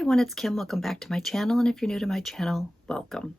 everyone, it's Kim. Welcome back to my channel, and if you're new to my channel, welcome.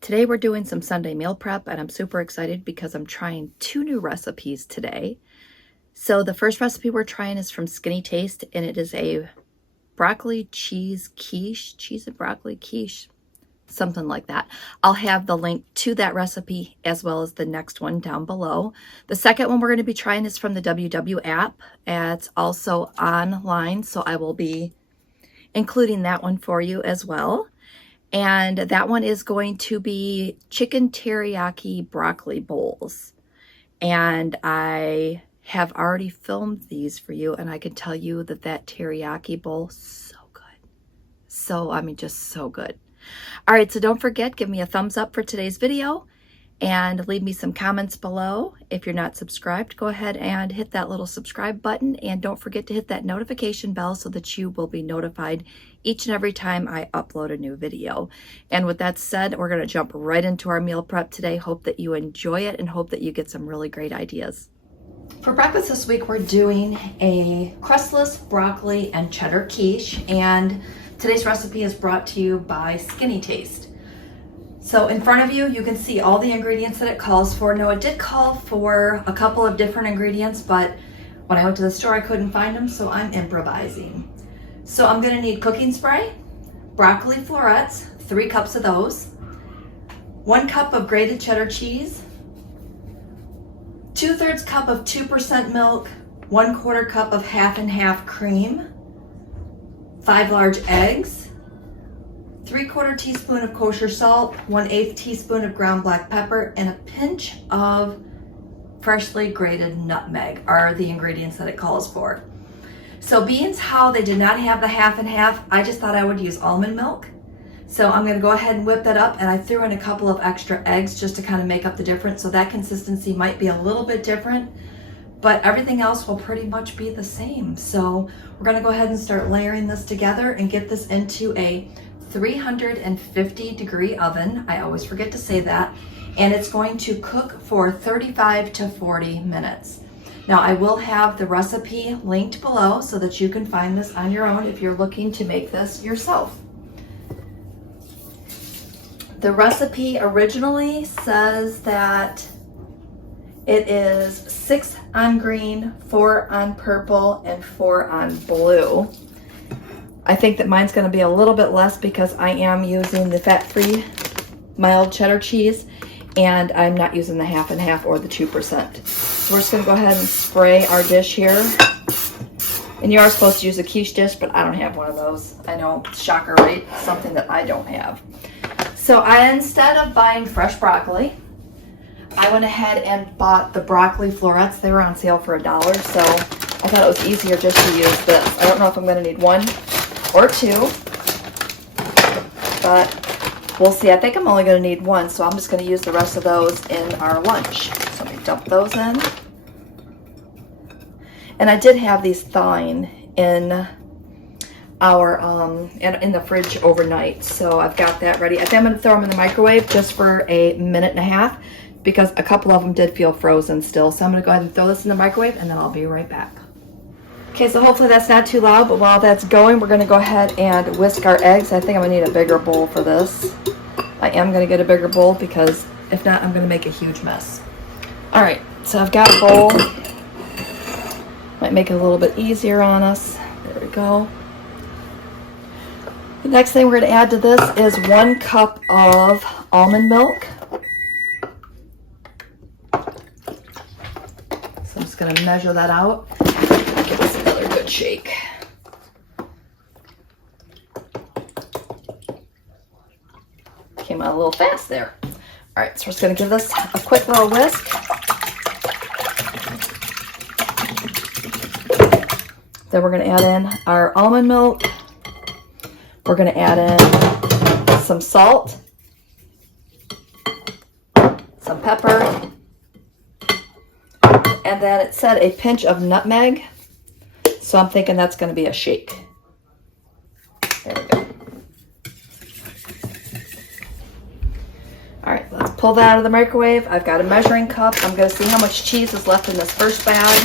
Today we're doing some Sunday meal prep, and I'm super excited because I'm trying 2 new recipes today. So the first recipe we're trying is from SkinnyTaste, and it is a broccoli cheese quiche, cheese and broccoli quiche, something like that. I'll have the link to that recipe as well as the next one down below. The second one we're going to be trying is from the MyWW app. It's also online, so I will be including that one for you as well. And that one is going to be chicken teriyaki broccoli bowls. And I have already filmed these for you, and I can tell you that that teriyaki bowl, so good. So, I mean, just so good. All right, so don't forget, give me a thumbs up for today's video and leave me some comments below. If you're not subscribed, go ahead and hit that little subscribe button, and don't forget to hit that notification bell so that you will be notified each and every time I upload a new video. And with that said, we're going to jump right into our meal prep today. Hope that you enjoy it and hope that you get some really great ideas. For breakfast this week, we're doing a crustless broccoli and cheddar quiche, and today's recipe is brought to you by SkinnyTaste. So in front of you, you can see all the ingredients that it calls for. Now, it did call for a couple of different ingredients, but when I went to the store, I couldn't find them, so I'm improvising. So I'm gonna need cooking spray, broccoli florets, 3 cups of those, 1 cup of grated cheddar cheese, 2/3 cup of 2% milk, 1/4 cup of half and half cream, 5 large eggs, 3/4 teaspoon of kosher salt, 1/8 teaspoon of ground black pepper, and a pinch of freshly grated nutmeg are the ingredients that it calls for. So being how they did not have the half and half, I just thought I would use almond milk. So I'm gonna go ahead and whip that up, and I threw in a couple of extra eggs just to kind of make up the difference. So that consistency might be a little bit different, but everything else will pretty much be the same. So we're gonna go ahead and start layering this together and get this into a 350-degree oven. I always forget to say that. And it's going to cook for 35 to 40 minutes. Now, I will have the recipe linked below so that you can find this on your own if you're looking to make this yourself. The recipe originally says that it is 6 on green, 4 on purple, and 4 on blue. I think that mine's going to be a little bit less because I am using the fat-free mild cheddar cheese, and I'm not using the half and half or the 2%. So we're just going to go ahead and spray our dish here. And you are supposed to use a quiche dish, but I don't have one of those. I know, shocker, right? Something that I don't have. So instead of buying fresh broccoli, I went ahead and bought the broccoli florets. They were on sale for $1, so I thought it was easier just to use this. I don't know if I'm going to need 1 or 2, but we'll see. I think I'm only going to need 1, so I'm just going to use the rest of those in our lunch. So let me dump those in. And I did have these thawing in our in the fridge overnight, so I've got that ready. I think I'm going to throw them in the microwave just for 1.5 minutes because a couple of them did feel frozen still. So I'm going to go ahead and throw this in the microwave, and then I'll be right back. Okay, so hopefully that's not too loud, but while that's going, we're going to go ahead and whisk our eggs. I think I'm going to need a bigger bowl for this. I am going to get a bigger bowl because if not, I'm going to make a huge mess. All right, so I've got a bowl. Might make it a little bit easier on us. There we go. The next thing we're going to add to this is 1 cup of almond milk. So I'm just going to measure that out. Give this another good shake. Came out a little fast there. All right, so we're just going to give this a quick little whisk. Then we're going to add in our almond milk. We're going to add in some salt, some pepper, and then it said a pinch of nutmeg. So I'm thinking that's going to be a shake. There we go. All right, let's pull that out of the microwave. I've got a measuring cup. I'm going to see how much cheese is left in this first bag.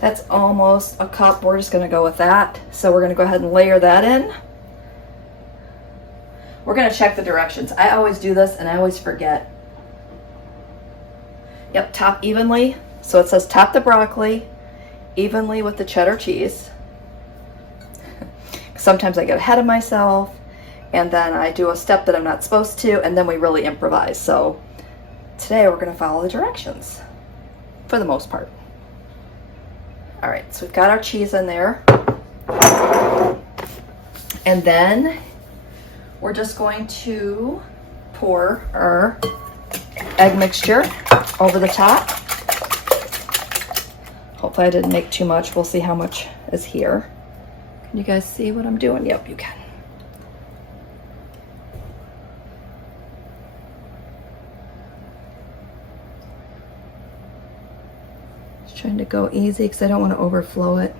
That's almost a cup. We're just gonna go with that. So we're gonna go ahead and layer that in. We're gonna check the directions. I always do this and I always forget. Yep, top evenly. So it says top the broccoli evenly with the cheddar cheese. Sometimes I get ahead of myself and then I do a step that I'm not supposed to, and then we really improvise. So today we're gonna follow the directions for the most part. All right, so we've got our cheese in there. And then we're just going to pour our egg mixture over the top. Hopefully I didn't make too much. We'll see how much is here. Can you guys see what I'm doing? Yep, you can. Just trying to go easy because I don't want to overflow it.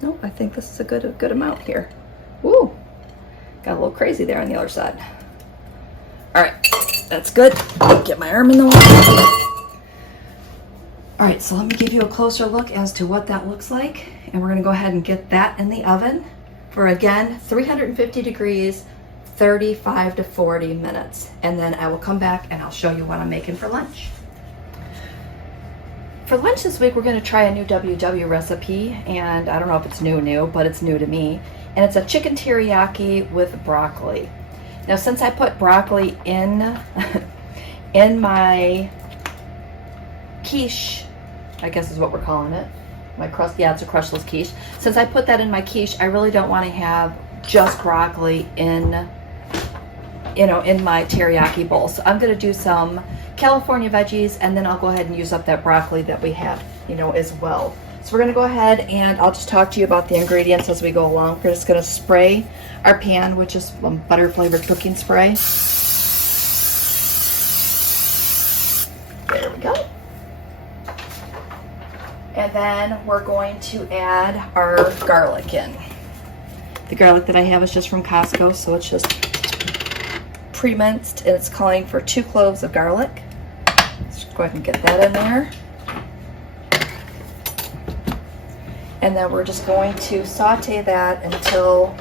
Nope, I think this is a good amount here. Woo! Got a little crazy there on the other side. All right, that's good. Get my arm in the water. All right, so let me give you a closer look as to what that looks like. And we're gonna go ahead and get that in the oven for, again, 350 degrees, 35 to 40 minutes. And then I will come back and I'll show you what I'm making for lunch. For lunch this week, we're gonna try a new WW recipe. And I don't know if it's new, but it's new to me. And it's a chicken teriyaki with broccoli. Now, since I put broccoli in, in my quiche, I guess is what we're calling it. My crust, yeah, it's a crustless quiche. Since I put that in my quiche, I really don't want to have just broccoli in, you know, in my teriyaki bowl. So I'm going to do some California veggies, and then I'll go ahead and use up that broccoli that we have, you know, as well. So we're going to go ahead and I'll just talk to you about the ingredients as we go along. We're just going to spray our pan, which is butter flavored cooking spray. There we go. And then we're going to add our garlic in. The garlic that I have is just from Costco, so it's just pre-minced, and it's calling for 2 cloves of garlic. Let's go ahead and get that in there. And then we're just going to saute that until,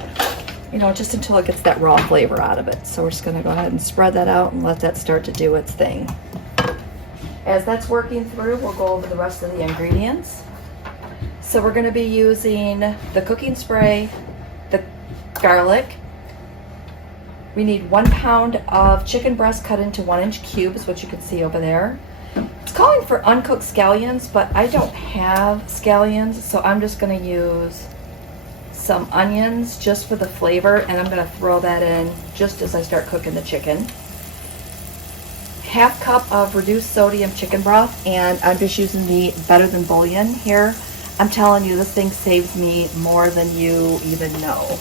you know, just until it gets that raw flavor out of it. So we're just gonna go ahead and spread that out and let that start to do its thing. As that's working through, we'll go over the rest of the ingredients. So we're gonna be using the cooking spray, the garlic. We need 1 pound of chicken breast cut into 1-inch cubes, which you can see over there. It's calling for uncooked scallions, but I don't have scallions, so I'm just gonna use some onions just for the flavor, and I'm gonna throw that in just as I start cooking the chicken. 1/2 cup of reduced sodium chicken broth, and I'm just using the Better Than Bouillon here. I'm telling you, this thing saves me more than you even know.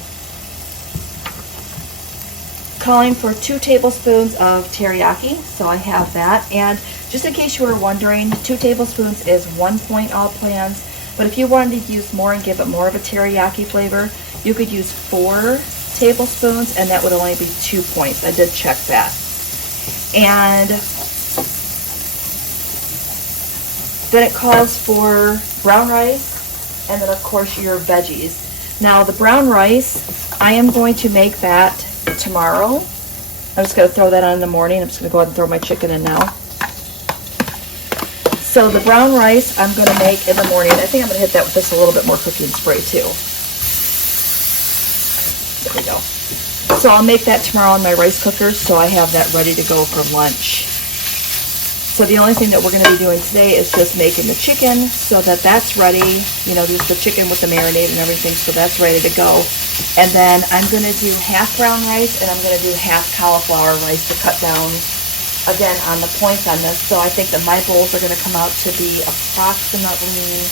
Calling for 2 tablespoons of teriyaki, so I have that. And just in case you were wondering, 2 tablespoons is 1 point all plans, but if you wanted to use more and give it more of a teriyaki flavor, you could use 4 tablespoons, and that would only be 2 points. I did check that. And then it calls for brown rice, and then of course your veggies. Now the brown rice, I am going to make that tomorrow. I'm just going to throw that on in the morning. I'm just going to go ahead and throw my chicken in now. So the brown rice I'm going to make in the morning. I think I'm going to hit that with just a little bit more cooking spray too. There we go. So I'll make that tomorrow in my rice cooker, so I have that ready to go for lunch. So the only thing that we're going to be doing today is just making the chicken so that that's ready. You know, there's the chicken with the marinade and everything, so that's ready to go. And then I'm going to do half brown rice, and I'm going to do half cauliflower rice to cut down, again, on the points on this. So I think that my bowls are going to come out to be approximately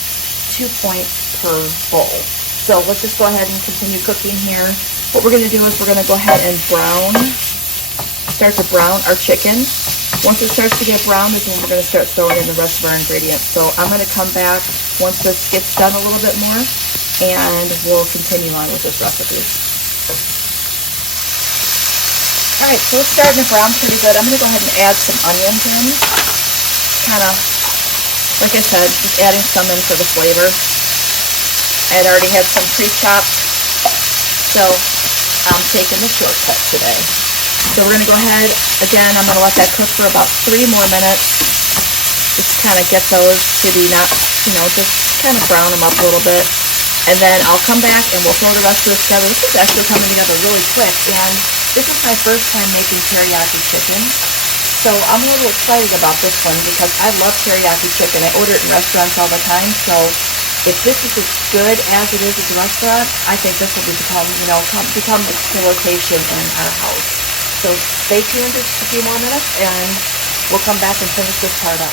2 points per bowl. So let's just go ahead and continue cooking here. What we're going to do is we're going to go ahead and start to brown our chicken. Once it starts to get brown is when we're going to start throwing in the rest of our ingredients. So I'm going to come back once this gets done a little bit more, and we'll continue on with this recipe. All right, so it's starting to brown pretty good. I'm going to go ahead and add some onions in, kind of Like I said, just adding some in for the flavor. I had already had some pre-chopped, so I'm taking the shortcut today. So we're going to go ahead, again, I'm going to let that cook for about 3 more minutes. Just kind of get those to be not, just kind of brown them up a little bit. And then I'll come back and we'll throw the rest of this together. This is actually coming together really quick, and this is my first time making teriyaki chicken. So I'm a little excited about this one because I love teriyaki chicken. I order it in restaurants all the time. So if this is as good as it is at the restaurant, I think this will become the rotation in our house. So stay tuned just a few more minutes and we'll come back and finish this part up.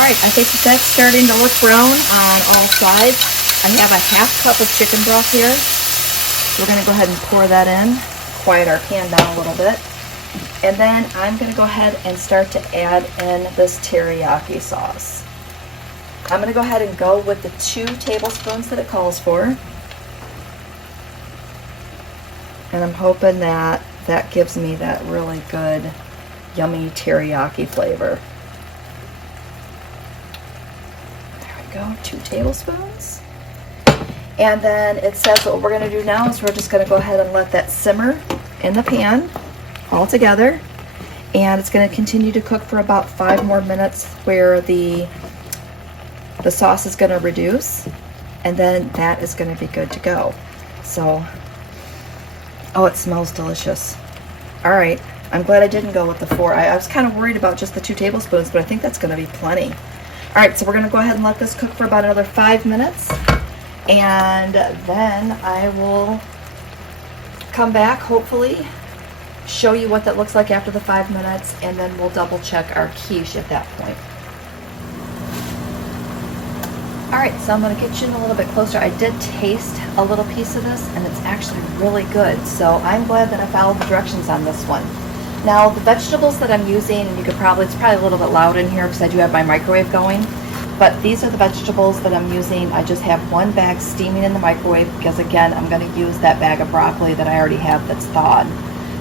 All right, I think that's starting to look brown on all sides. I have a half cup of chicken broth here. We're gonna go ahead and pour that in, quiet our pan down a little bit. And then I'm going to go ahead and start to add in this teriyaki sauce. I'm going to go ahead and go with the 2 tablespoons that it calls for. And I'm hoping that that gives me that really good, yummy teriyaki flavor. There we go, 2 tablespoons. And then it says what we're going to do now is we're just going to go ahead and let that simmer in the pan all together, and it's going to continue to cook for about 5 more minutes where the sauce is going to reduce, and then that is going to be good to go. So, oh, it smells delicious. All right, I'm glad I didn't go with the 4. I was kind of worried about just the 2 tablespoons, but I think that's going to be plenty. All right, so we're going to go ahead and let this cook for about another 5 minutes, and then I will come back, hopefully, show you what that looks like after the 5 minutes, and then we'll double check our quiche at that point. All right, so I'm going to get you in a little bit closer. I did taste a little piece of this, and it's actually really good. So I'm glad that I followed the directions on this one. Now, the vegetables that I'm using, and it's probably a little bit loud in here because I do have my microwave going, but these are the vegetables that I'm using. I just have 1 bag steaming in the microwave because, again, I'm going to use that bag of broccoli that I already have that's thawed.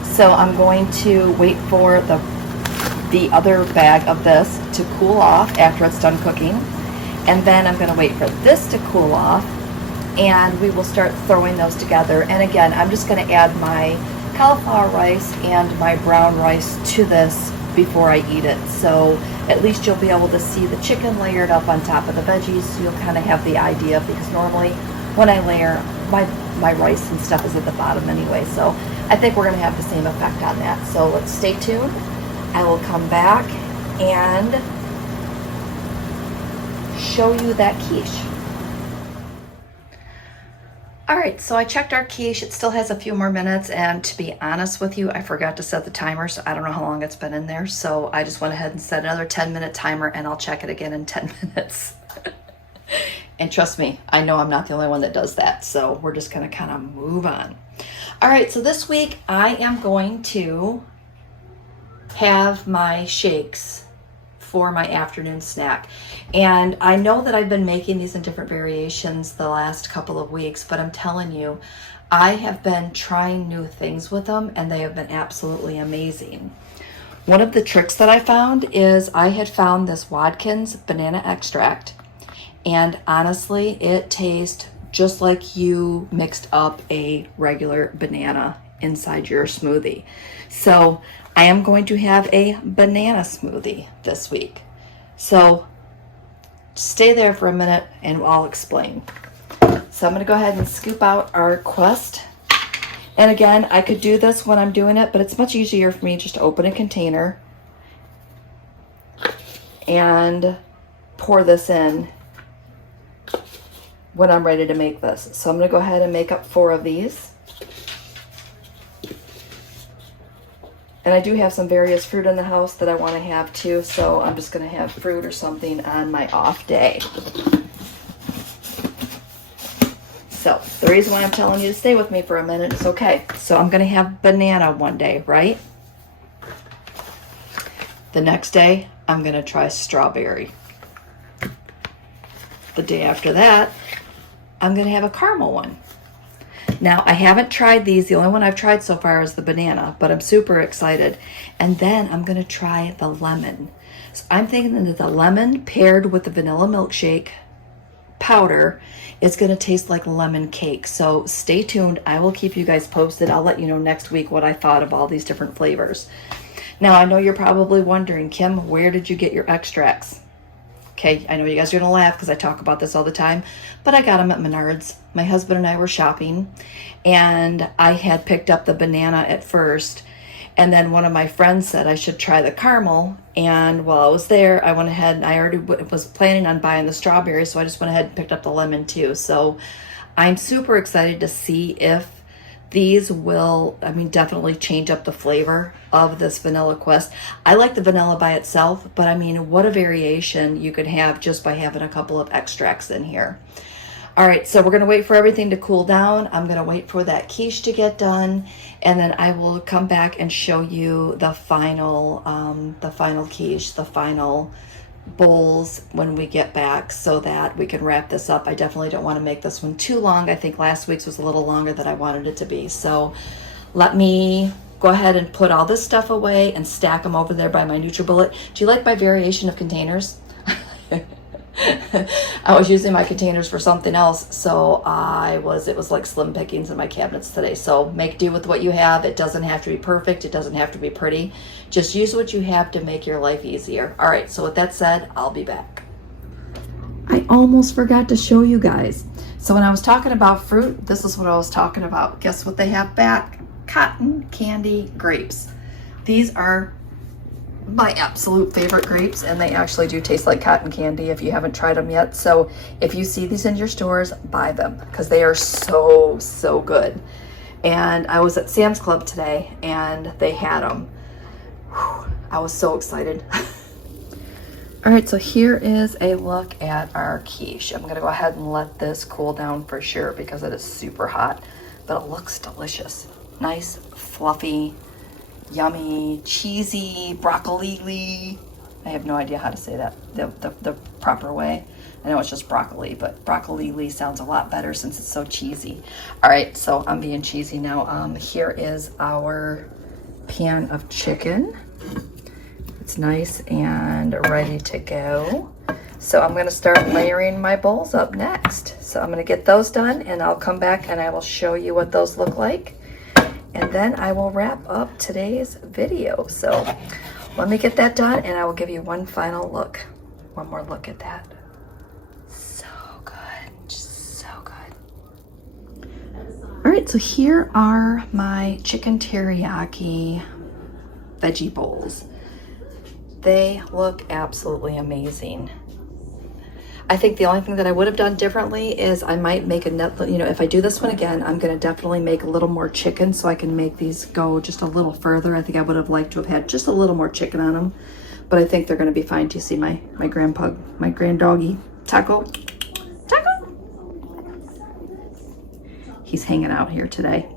So I'm going to wait for the other bag of this to cool off after it's done cooking. And then I'm going to wait for this to cool off, and we will start throwing those together. And again, I'm just going to add my cauliflower rice and my brown rice to this before I eat it. So at least you'll be able to see the chicken layered up on top of the veggies, so you'll kind of have the idea, because normally when I layer, my rice and stuff is at the bottom anyway. So I think we're going to have the same effect on that. So let's stay tuned. I will come back and show you that quiche. All right, so I checked our quiche. It still has a few more minutes, and to be honest with you, I forgot to set the timer, so I don't know how long it's been in there. So I just went ahead and set another 10-minute timer, and I'll check it again in 10 minutes. And trust me, I know I'm not the only one that does that. So we're just gonna kind of move on. All right, so this week I am going to have my shakes for my afternoon snack. And I know that I've been making these in different variations the last couple of weeks, but I'm telling you, I have been trying new things with them, and they have been absolutely amazing. One of the tricks that I found is I had found this Watkins banana extract, and honestly, it tastes just like you mixed up a regular banana inside your smoothie. So I am going to have a banana smoothie this week. So stay there for a minute and I'll explain. So I'm going to go ahead and scoop out our Quest. And again, I could do this when I'm doing it, but it's much easier for me just to open a container and pour this in when I'm ready to make this. So I'm going to go ahead and make up 4 of these. And I do have some various fruit in the house that I want to have too, so I'm just going to have fruit or something on my off day. So the reason why I'm telling you to stay with me for a minute is okay. So I'm going to have banana one day, right? The next day, I'm going to try strawberry. The day after that, I'm going to have a caramel one. Now, I haven't tried these. The only one I've tried so far is the banana, but I'm super excited. And then I'm going to try the lemon. So I'm thinking that the lemon paired with the vanilla milkshake powder is going to taste like lemon cake. So stay tuned. I will keep you guys posted. I'll let you know next week what I thought of all these different flavors. Now, I know you're probably wondering, Kim, where did you get your extracts? Okay, I know you guys are going to laugh because I talk about this all the time, but I got them at Menards. My husband and I were shopping, and I had picked up the banana at first, and then one of my friends said I should try the caramel, and while I was there, I went ahead and I already was planning on buying the strawberry, so I just went ahead and picked up the lemon too. So I'm super excited to see if these will, definitely change up the flavor of this Vanilla Quest. I like the vanilla by itself, but what a variation you could have just by having a couple of extracts in here. All right, so we're gonna wait for everything to cool down. I'm gonna wait for that quiche to get done, and then I will come back and show you the final quiche, the final bowls when we get back, so that we can wrap this up. I definitely don't want to make this one too long. I think last week's was a little longer than I wanted it to be. So let me go ahead and put all this stuff away and stack them over there by my NutriBullet. Do you like my variation of containers? I was using my containers for something else, so it was like slim pickings in my cabinets today. So make do with what you have. It doesn't have to be perfect. It doesn't have to be pretty. Just use what you have to make your life easier. All right, so with that said, I'll be back. I almost forgot to show you guys. So when I was talking about fruit, this is what I was talking about. Guess what they have back? Cotton candy grapes. These are my absolute favorite grapes, and they actually do taste like cotton candy if you haven't tried them yet. So if you see these in your stores, buy them because they are so good. And I was at Sam's Club today and they had them. Whew, I was so excited. All right, so here is a look at our quiche. I'm gonna go ahead and let this cool down for sure because it is super hot, but it looks delicious. Nice, fluffy, yummy, cheesy, broccoli. I have no idea how to say that the proper way. I know it's just broccoli, but broccoli sounds a lot better since it's so cheesy. All right, so I'm being cheesy now. Here is our pan of chicken. It's nice and ready to go. So I'm gonna start layering my bowls up next. So I'm gonna get those done and I'll come back and I will show you what those look like. And then I will wrap up today's video. So let me get that done and I will give you one final look. One more look at that. So good, just so good. All right, so here are my chicken teriyaki veggie bowls. They look absolutely amazing. I think the only thing that I would have done differently is I might make if I do this one again, I'm gonna definitely make a little more chicken so I can make these go just a little further. I think I would have liked to have had just a little more chicken on them, but I think they're gonna be fine. Do you see my grandpug, my granddoggy, Taco? He's hanging out here today.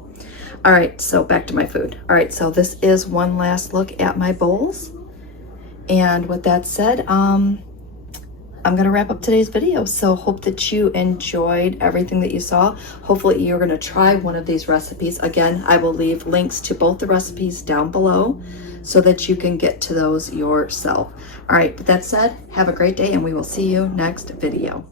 All right, so back to my food. All right, so this is one last look at my bowls. And with that said, I'm gonna wrap up today's video. So hope that you enjoyed everything that you saw. Hopefully you're gonna try one of these recipes. Again, I will leave links to both the recipes down below so that you can get to those yourself. All right, with that said, have a great day and we will see you next video.